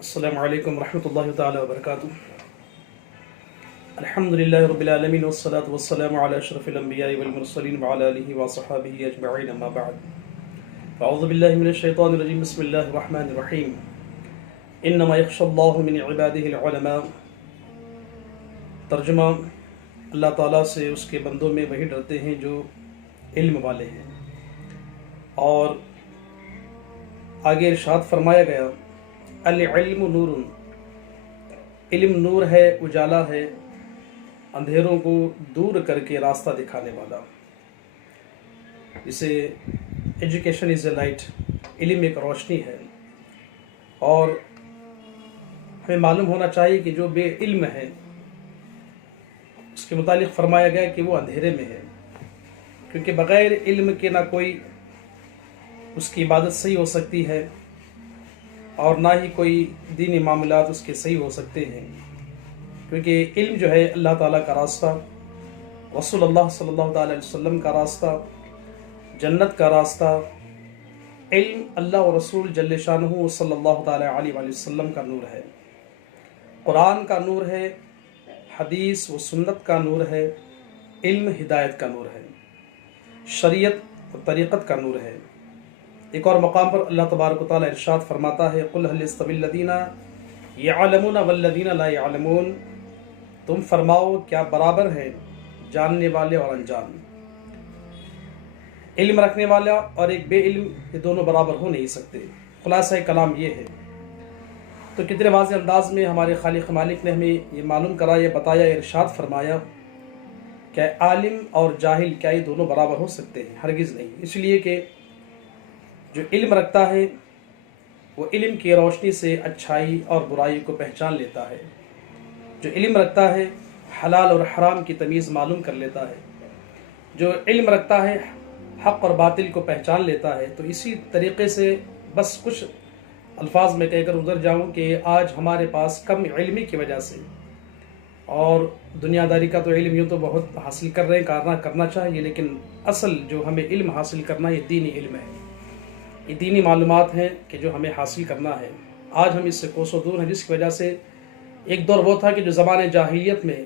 السلام علیکم ورحمۃ اللہ تعالی وبرکاتہ۔ الحمدللہ رب العالمین والصلاة والسلام علی اشرف الانبیاء والمرسلین وعلی آلہ وصحبہ اجمعین، اما بعد فاعوذ باللہ من الشیطان الرجیم، بسم اللہ الرحمن الرحیم۔ انما یخشی اللہ من عبادہ العلماء۔ ترجمہ: اللہ تعالیٰ سے اس کے بندوں میں وہی ڈرتے ہیں جو علم والے ہیں۔ اور آگے ارشاد فرمایا گیا، العلم نور، علم نور ہے، اجالا ہے، اندھیروں کو دور کر کے راستہ دکھانے والا۔ جسے ایجوکیشن از اے لائٹ، علم ایک روشنی ہے، اور ہمیں معلوم ہونا چاہیے کہ جو بے علم ہے اس کے متعلق فرمایا گیا کہ وہ اندھیرے میں ہے، کیونکہ بغیر علم کے نہ کوئی اس کی عبادت صحیح ہو سکتی ہے اور نہ ہی کوئی دینی معاملات اس کے صحیح ہو سکتے ہیں، کیونکہ علم جو ہے اللہ تعالیٰ کا راستہ، رسول اللہ صلی اللہ تعالیٰ علیہ وسلم کا راستہ، جنت کا راستہ، علم اللہ و رسول جل شانہ صلی اللہ تعالیٰ علیہ وآلہ وسلم کا نور ہے، قرآن کا نور ہے، حدیث و سنت کا نور ہے، علم ہدایت کا نور ہے، شریعت و طریقت کا نور ہے۔ ایک اور مقام پر اللہ تبارک و تعالیٰ ارشاد فرماتا ہے، قُلْ هَلْ يَسْتَوِي الَّذِينَ يَعْلَمُونَ وَالَّذِينَ لَا يَعْلَمُونَ، تم فرماؤ کیا برابر ہے جاننے والے اور انجان، علم رکھنے والا اور ایک بے علم، یہ دونوں برابر ہو نہیں سکتے۔ خلاصہ کلام یہ ہے۔ تو کتنے واضح انداز میں ہمارے خالق مالک نے ہمیں یہ معلوم کرایا، بتایا، ارشاد فرمایا کہ عالم اور جاہل کیا یہ دونوں برابر ہو سکتے ہیں؟ ہرگز نہیں۔ اس لیے کہ جو علم رکھتا ہے وہ علم کی روشنی سے اچھائی اور برائی کو پہچان لیتا ہے، جو علم رکھتا ہے حلال اور حرام کی تمیز معلوم کر لیتا ہے، جو علم رکھتا ہے حق اور باطل کو پہچان لیتا ہے۔ تو اسی طریقے سے بس کچھ الفاظ میں کہہ کر گزر جاؤں کہ آج ہمارے پاس کم علمی کی وجہ سے، اور دنیا داری کا تو علم یوں تو بہت حاصل کر رہے ہیں، کرنا چاہیے، لیکن اصل جو ہمیں علم حاصل کرنا یہ دینی علم ہے، یہ دینی معلومات ہیں کہ جو ہمیں حاصل کرنا ہے۔ آج ہم اس سے کوسوں دور ہیں، جس کی وجہ سے ایک دور وہ تھا کہ جو زمانے جاہلیت میں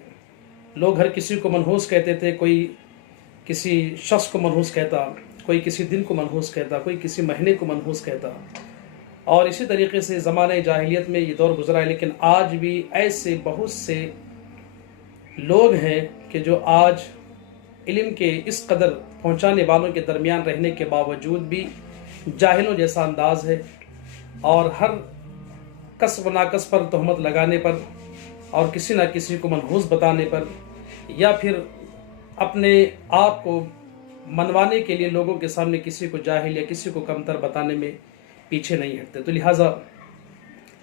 لوگ ہر کسی کو منحوس کہتے تھے، کوئی کسی شخص کو منحوس کہتا، کوئی کسی دن کو منحوس کہتا، کوئی کسی مہینے کو منحوس کہتا، اور اسی طریقے سے زمانے جاہلیت میں یہ دور گزرا ہے۔ لیکن آج بھی ایسے بہت سے لوگ ہیں کہ جو آج علم کے اس قدر پہنچانے والوں کے درمیان رہنے کے باوجود بھی جاہلوں جیسا انداز ہے، اور ہر کسب و ناکس پر تہمت لگانے پر اور کسی نہ کسی کو منحوس بتانے پر، یا پھر اپنے آپ کو منوانے کے لیے لوگوں کے سامنے کسی کو جاہل یا کسی کو کمتر بتانے میں پیچھے نہیں ہٹتے۔ تو لہٰذا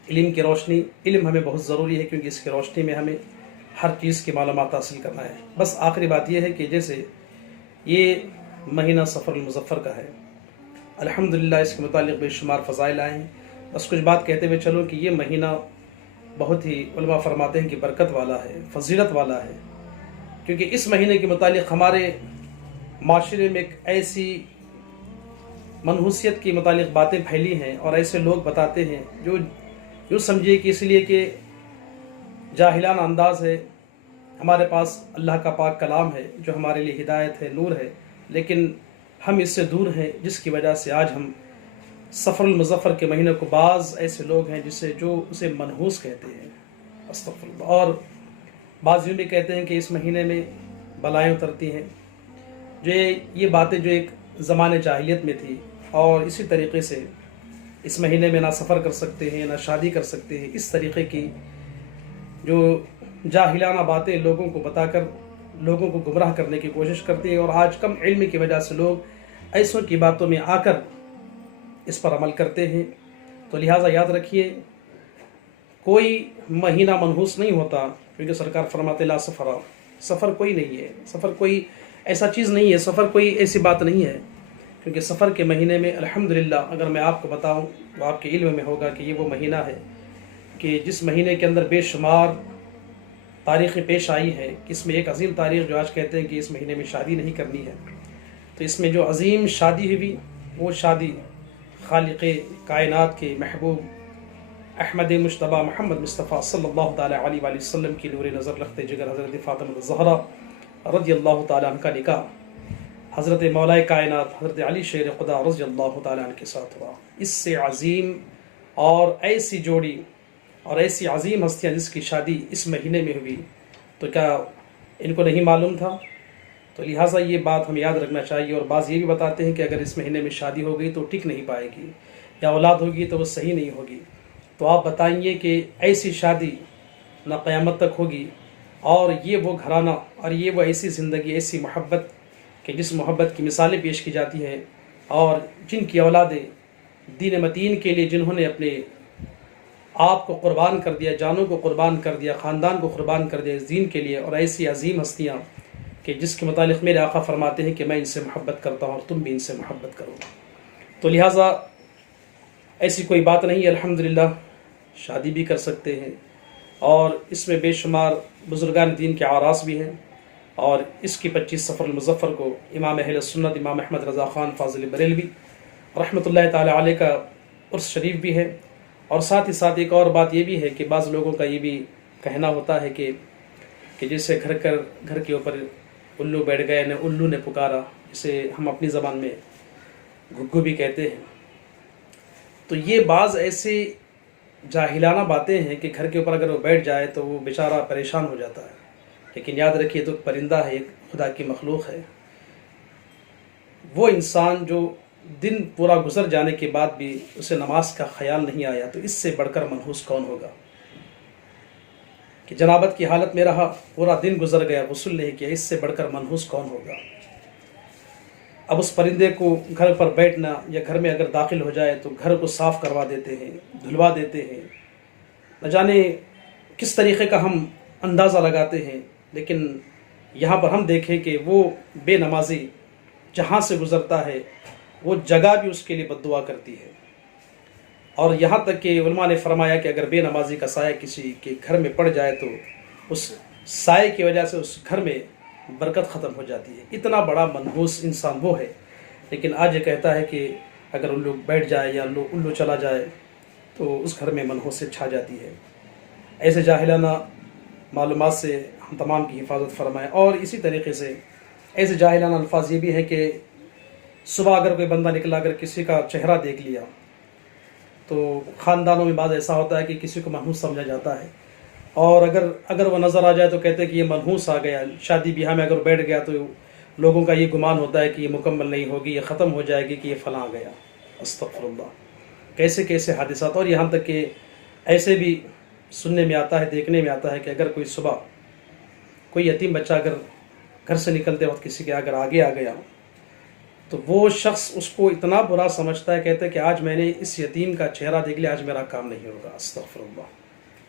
علم کی روشنی، علم ہمیں بہت ضروری ہے، کیونکہ اس کی روشنی میں ہمیں ہر چیز کی معلومات حاصل کرنا ہے۔ بس آخری بات یہ ہے کہ جیسے یہ مہینہ صفر المظفر کا ہے، الحمدللہ اس کے متعلق بے شمار فضائل آئے ہیں۔ بس کچھ بات کہتے ہوئے چلوں کہ یہ مہینہ بہت ہی علماء فرماتے ہیں کہ برکت والا ہے، فضیلت والا ہے، کیونکہ اس مہینے کے متعلق ہمارے معاشرے میں ایک ایسی منحوسیت کے متعلق باتیں پھیلی ہیں اور ایسے لوگ بتاتے ہیں جو یوں سمجھیے کہ اس لیے کہ جاہلانہ انداز ہے۔ ہمارے پاس اللہ کا پاک کلام ہے جو ہمارے لیے ہدایت ہے، نور ہے، لیکن ہم اس سے دور ہیں، جس کی وجہ سے آج ہم صفر المظفر کے مہینے کو، بعض ایسے لوگ ہیں جو اسے منحوس کہتے ہیں، استغفر اللہ، اور بعض یوں بھی کہتے ہیں کہ اس مہینے میں بلائیں اترتی ہیں۔ جو یہ باتیں جو ایک زمانے جاہلیت میں تھی، اور اسی طریقے سے اس مہینے میں نہ سفر کر سکتے ہیں نہ شادی کر سکتے ہیں، اس طریقے کی جو جاہلانہ باتیں لوگوں کو بتا کر لوگوں کو گمراہ کرنے کی کوشش کرتے ہیں، اور آج کم علم کی وجہ سے لوگ ایسوں کی باتوں میں آ کر اس پر عمل کرتے ہیں۔ تو لہٰذا یاد رکھیے، کوئی مہینہ منحوس نہیں ہوتا، کیونکہ سرکار فرماتے لا سفر، سفر کوئی نہیں ہے، سفر کوئی ایسا چیز نہیں ہے، سفر کوئی ایسی بات نہیں ہے، کیونکہ سفر کے مہینے میں الحمدللہ اگر میں آپ کو بتاؤں تو آپ کے علم میں ہوگا کہ یہ وہ مہینہ ہے کہ جس مہینے کے اندر بے شمار تاریخیں پیش آئی ہیں، کہ اس میں ایک عظیم تاریخ جو آج کہتے ہیں کہ اس مہینے میں شادی نہیں کرنی ہے، تو اس میں جو عظیم شادی ہوئی وہ شادی خالق کائنات کے محبوب احمد مشتبہ محمد مصطفیٰ صلی اللہ تعالیٰ علیہ وآلہ وسلم کی نور نظر رکھتے جگر حضرت فاطمہ الزہرا رضی اللہ تعالیٰ عنہ کا نکاح حضرت مولا کائنات حضرت علی شیر خدا رضی اللہ تعالیٰ عنہ کے ساتھ ہوا۔ اس سے عظیم اور ایسی جوڑی اور ایسی عظیم ہستیاں جس کی شادی اس مہینے میں ہوئی، تو کیا ان کو نہیں معلوم تھا؟ تو لہٰذا یہ بات ہم یاد رکھنا چاہیے۔ اور بعض یہ بھی بتاتے ہیں کہ اگر اس مہینے میں شادی ہو گئی تو ٹک نہیں پائے گی، یا اولاد ہوگی تو وہ صحیح نہیں ہوگی۔ تو آپ بتائیے کہ ایسی شادی نہ قیامت تک ہوگی، اور یہ وہ گھرانہ اور یہ وہ ایسی زندگی، ایسی محبت کہ جس محبت کی مثالیں پیش کی جاتی ہیں، اور جن کی اولادیں دین متین کے لیے جنہوں نے اپنے آپ کو قربان کر دیا، جانوں کو قربان کر دیا، خاندان کو قربان کر دیا اس دین کے لیے، اور ایسی عظیم ہستیاں کہ جس کے متعلق میرے آقا فرماتے ہیں کہ میں ان سے محبت کرتا ہوں اور تم بھی ان سے محبت کرو۔ تو لہٰذا ایسی کوئی بات نہیں ہے، الحمدللہ شادی بھی کر سکتے ہیں، اور اس میں بے شمار بزرگان دین کے اعراس بھی ہیں۔ اور اس کی 25 صفر المظفر کو امام اہل سنت امام احمد رضا خان فاضل بریلوی رحمۃ اللہ تعالیٰ علیہ کا عرس شریف بھی ہے۔ اور ساتھ ہی ساتھ ایک اور بات یہ بھی ہے کہ بعض لوگوں کا یہ بھی کہنا ہوتا ہے کہ جیسے گھر کے اوپر الو بیٹھ گئے نہ الو نے پکارا، جسے ہم اپنی زبان میں گگو بھی کہتے ہیں۔ تو یہ بعض ایسی جاہلانہ باتیں ہیں کہ گھر کے اوپر اگر وہ بیٹھ جائے تو وہ بیچارہ پریشان ہو جاتا ہے، لیکن یاد رکھیے تو پرندہ ہے، ایک خدا کی مخلوق ہے۔ وہ انسان جو دن پورا گزر جانے کے بعد بھی اسے نماز کا خیال نہیں آیا، تو اس سے بڑھ کر منحوس کون ہوگا؟ کہ جنابت کی حالت میں رہا، پورا دن گزر گیا، غسل نہیں کیا، اس سے بڑھ کر منحوس کون ہوگا؟ اب اس پرندے کو گھر پر بیٹھنا یا گھر میں اگر داخل ہو جائے تو گھر کو صاف کروا دیتے ہیں، دھلوا دیتے ہیں، نہ جانے کس طریقے کا ہم اندازہ لگاتے ہیں۔ لیکن یہاں پر ہم دیکھیں کہ وہ بے نمازی جہاں سے گزرتا ہے وہ جگہ بھی اس کے لیے بد دعا کرتی ہے۔ اور یہاں تک کہ علماء نے فرمایا کہ اگر بے نمازی کا سایہ کسی کے گھر میں پڑ جائے تو اس سائے کی وجہ سے اس گھر میں برکت ختم ہو جاتی ہے۔ اتنا بڑا منحوس انسان وہ ہے، لیکن آج یہ کہتا ہے کہ اگر الو بیٹھ جائے یا الو چلا جائے تو اس گھر میں منحوست چھا جاتی ہے۔ ایسے جاہلانہ معلومات سے ہم تمام کی حفاظت فرمائیں۔ اور اسی طریقے سے ایسے جاہلانہ الفاظ یہ بھی ہے کہ صبح اگر کوئی بندہ نکلا، اگر کسی کا چہرہ دیکھ لیا، تو خاندانوں میں بعض ایسا ہوتا ہے کہ کسی کو منحوس سمجھا جاتا ہے، اور اگر وہ نظر آ جائے تو کہتے ہیں کہ یہ منحوس آ گیا۔ شادی بیاہ میں اگر بیٹھ گیا تو لوگوں کا یہ گمان ہوتا ہے کہ یہ مکمل نہیں ہوگی، یہ ختم ہو جائے گی، کہ یہ فلاں گیا۔ استغفر اللہ، کیسے کیسے حادثات! اور یہاں تک کہ ایسے بھی سننے میں آتا ہے، دیکھنے میں آتا ہے کہ اگر کوئی صبح کوئی یتیم بچہ اگر گھر سے نکلتے وقت کسی کے اگر آگے آ گیا تو وہ شخص اس کو اتنا برا سمجھتا ہے، کہتا ہے کہ آج میں نے اس یتیم کا چہرہ دیکھ لیا، آج میرا کام نہیں ہوگا۔ استغفر اللہ۔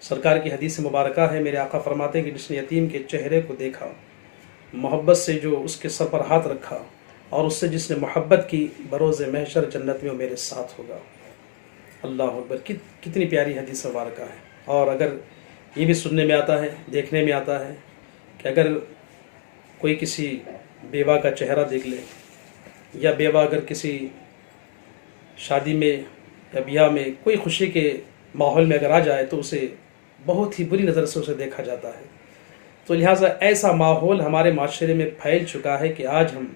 سرکار کی حدیث مبارکہ ہے، میرے آقا فرماتے ہیں کہ جس نے یتیم کے چہرے کو دیکھا، محبت سے جو اس کے سر پر ہاتھ رکھا، اور اس سے جس نے محبت کی، بروز محشر جنت میں وہ میرے ساتھ ہوگا۔ اللہ اکبر، کتنی پیاری حدیث مبارکہ ہے۔ اور اگر یہ بھی سننے میں آتا ہے، دیکھنے میں آتا ہے کہ اگر کوئی کسی بیوہ کا چہرہ دیکھ لے، یا بیوہ اگر کسی شادی میں یا بیاہ میں کوئی خوشی کے ماحول میں اگر آ جائے تو اسے بہت ہی بری نظر سے اسے دیکھا جاتا ہے۔ تو لہٰذا ایسا ماحول ہمارے معاشرے میں پھیل چکا ہے کہ آج ہم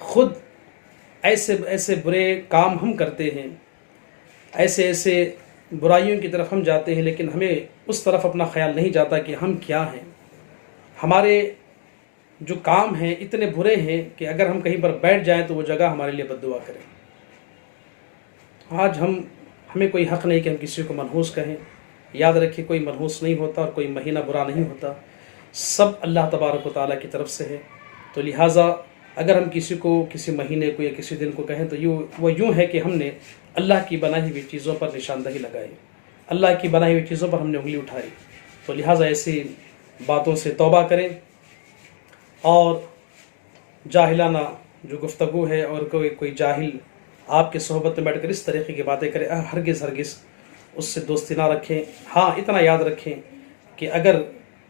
خود ایسے برے کام ہم کرتے ہیں، ایسے برائیوں کی طرف ہم جاتے ہیں، لیکن ہمیں اس طرف اپنا خیال نہیں جاتا کہ ہم کیا ہیں۔ ہمارے جو کام ہیں اتنے برے ہیں کہ اگر ہم کہیں پر بیٹھ جائیں تو وہ جگہ ہمارے لیے بد دعا کریں۔ آج ہمیں کوئی حق نہیں کہ ہم کسی کو منحوس کہیں۔ یاد رکھیں، کوئی منحوس نہیں ہوتا اور کوئی مہینہ برا نہیں ہوتا، سب اللہ تبارک و تعالیٰ کی طرف سے ہے۔ تو لہٰذا اگر ہم کسی کو کسی مہینے کو یا کسی دن کو کہیں تو وہ یوں ہے کہ ہم نے اللہ کی بنائی ہوئی چیزوں پر نشاندہی لگائی، اللہ کی بنائی ہوئی چیزوں پر ہم نے انگلی اٹھائی۔ تو لہٰذا ایسی باتوں سے توبہ کریں، اور جاہلانہ جو گفتگو ہے اور کوئی جاہل آپ کے صحبت میں بیٹھ کر اس طریقے کی باتیں کرے، ہرگز اس سے دوستی نہ رکھیں۔ ہاں، اتنا یاد رکھیں کہ اگر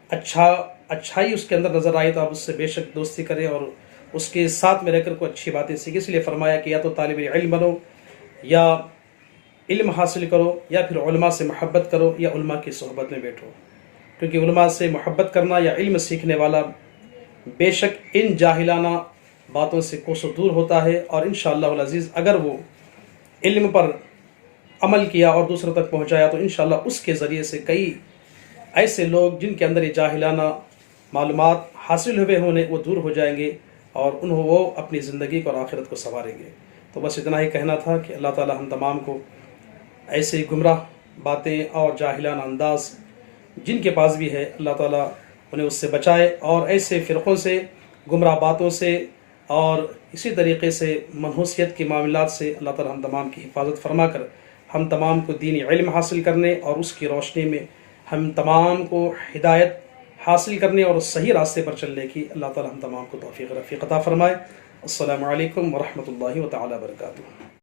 اچھائی اس کے اندر نظر آئی تو آپ اس سے بے شک دوستی کریں، اور اس کے ساتھ میں رہ کر کوئی اچھی باتیں سیکھیں۔ اس لیے فرمایا کہ یا تو طالب علم بنو یا علم حاصل کرو یا پھر علماء سے محبت کرو یا علماء کی صحبت میں بیٹھو، کیونکہ علماء سے محبت کرنا یا علم سیکھنے والا بے شک ان جاہلانہ باتوں سے کوسوں دور ہوتا ہے، اور انشاءاللہ العزیز اگر وہ علم پر عمل کیا اور دوسروں تک پہنچایا تو انشاءاللہ اس کے ذریعے سے کئی ایسے لوگ جن کے اندر یہ جاہلانہ معلومات حاصل ہوئے ہونے وہ دور ہو جائیں گے اور وہ اپنی زندگی کو اور آخرت کو سنواریں گے۔ تو بس اتنا ہی کہنا تھا کہ اللہ تعالی ہم تمام کو ایسے گمراہ باتیں اور جاہلانہ انداز جن کے پاس بھی ہے اللہ تعالیٰ انہیں اس سے بچائے، اور ایسے فرقوں سے، گمراہ باتوں سے اور اسی طریقے سے منحوسیت کے معاملات سے اللہ تعالیٰ ہم تمام کی حفاظت فرما کر ہم تمام کو دینی علم حاصل کرنے اور اس کی روشنی میں ہم تمام کو ہدایت حاصل کرنے اور صحیح راستے پر چلنے کی اللہ تعالیٰ ہم تمام کو توفیق رفیق عطا فرمائے۔ السلام علیکم ورحمۃ اللہ تعالیٰ وبرکاتہ۔